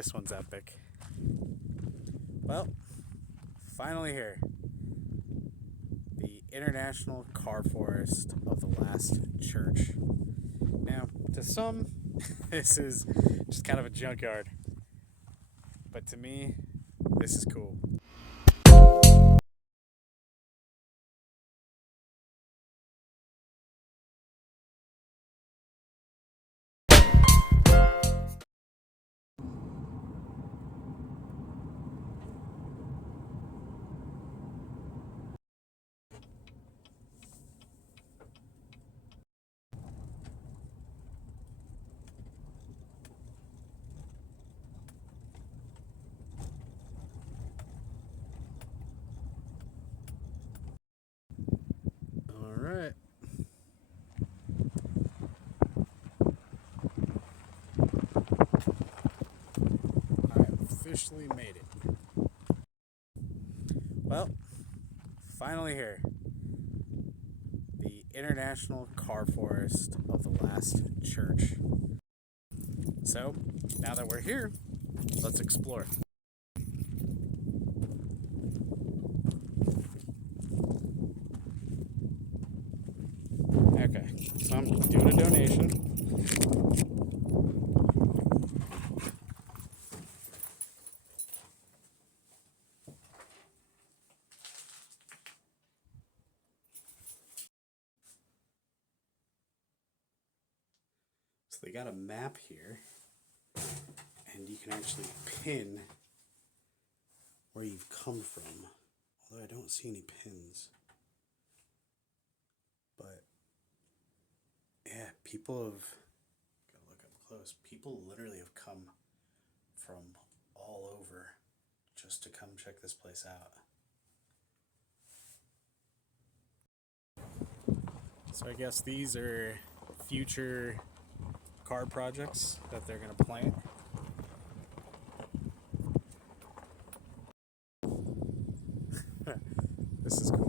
This one's epic. Well, finally here. The International Car Forest of the Last Church. Now, to some, this is just kind of a junkyard. But to me, this is cool. Alright. I've officially made it. Well, finally here. The International Car Forest of the Last Church. So, now that we're here, let's explore. Okay, so I'm doing a donation. So they got a map here, and you can actually pin where you've come from. Although I don't see any pins. But yeah, people have, gotta look up close, people literally have come from all over just to come check this place out. So I guess these are future car projects that they're gonna plant. This is cool.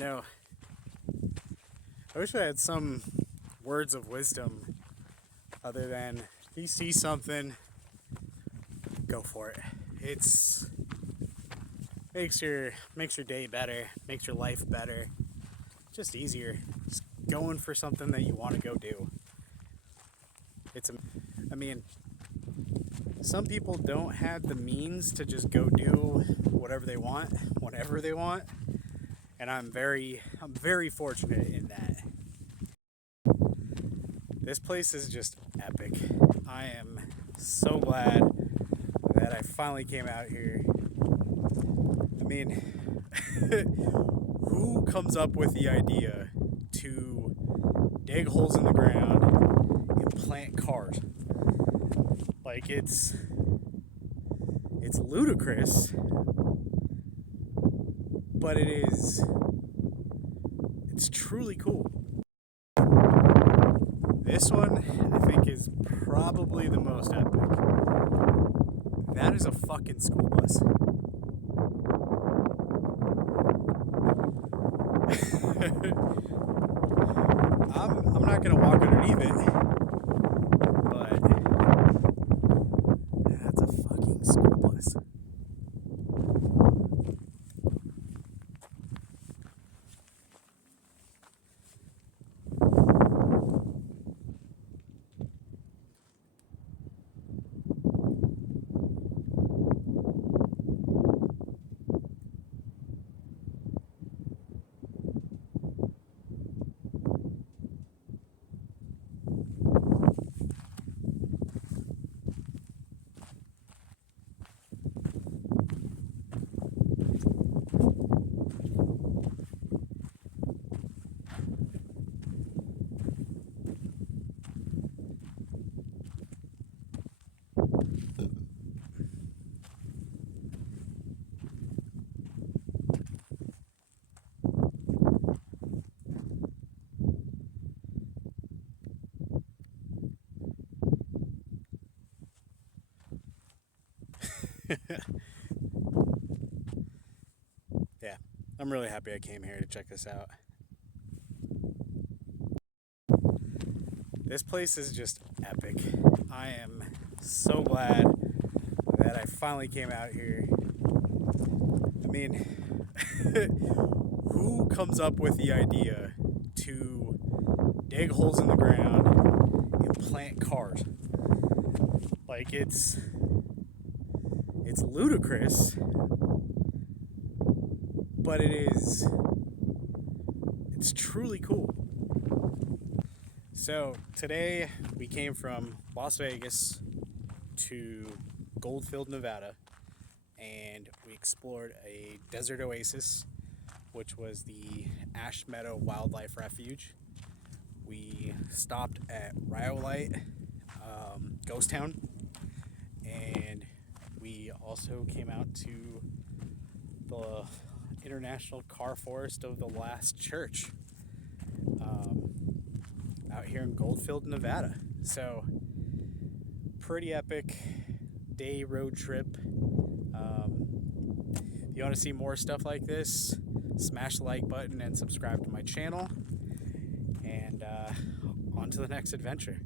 know, I wish I had some words of wisdom other than if you see something, go for it. It's makes your day better, makes your life better, just easier. Just going for something that you want to go do. I mean, some people don't have the means to just go do whatever they want, whenever they want, and I'm very fortunate in that. This place is just epic. I am so glad that I finally came out here. I mean, who comes up with the idea to dig holes in the ground and plant cars? Like, it's ludicrous, but it's truly cool. This one, I think, is probably the most epic. That is a fucking school bus. I'm not gonna walk underneath it, but that's a fucking school bus. Yeah, I'm really happy I came here to check this out. This place is just epic. I am so glad that I finally came out here. I mean, who comes up with the idea to dig holes in the ground and plant cars? Like, it's ludicrous, but it's truly cool. So today we came from Las Vegas to Goldfield, Nevada, and we explored a desert oasis, which was the Ash Meadow Wildlife Refuge. We stopped at Rhyolite, Ghost Town, and we also came out to the International Car Forest of the Last Church, out here in Goldfield, Nevada. So, pretty epic day road trip. If you want to see more stuff like this, smash the like button and subscribe to my channel. And on to the next adventure.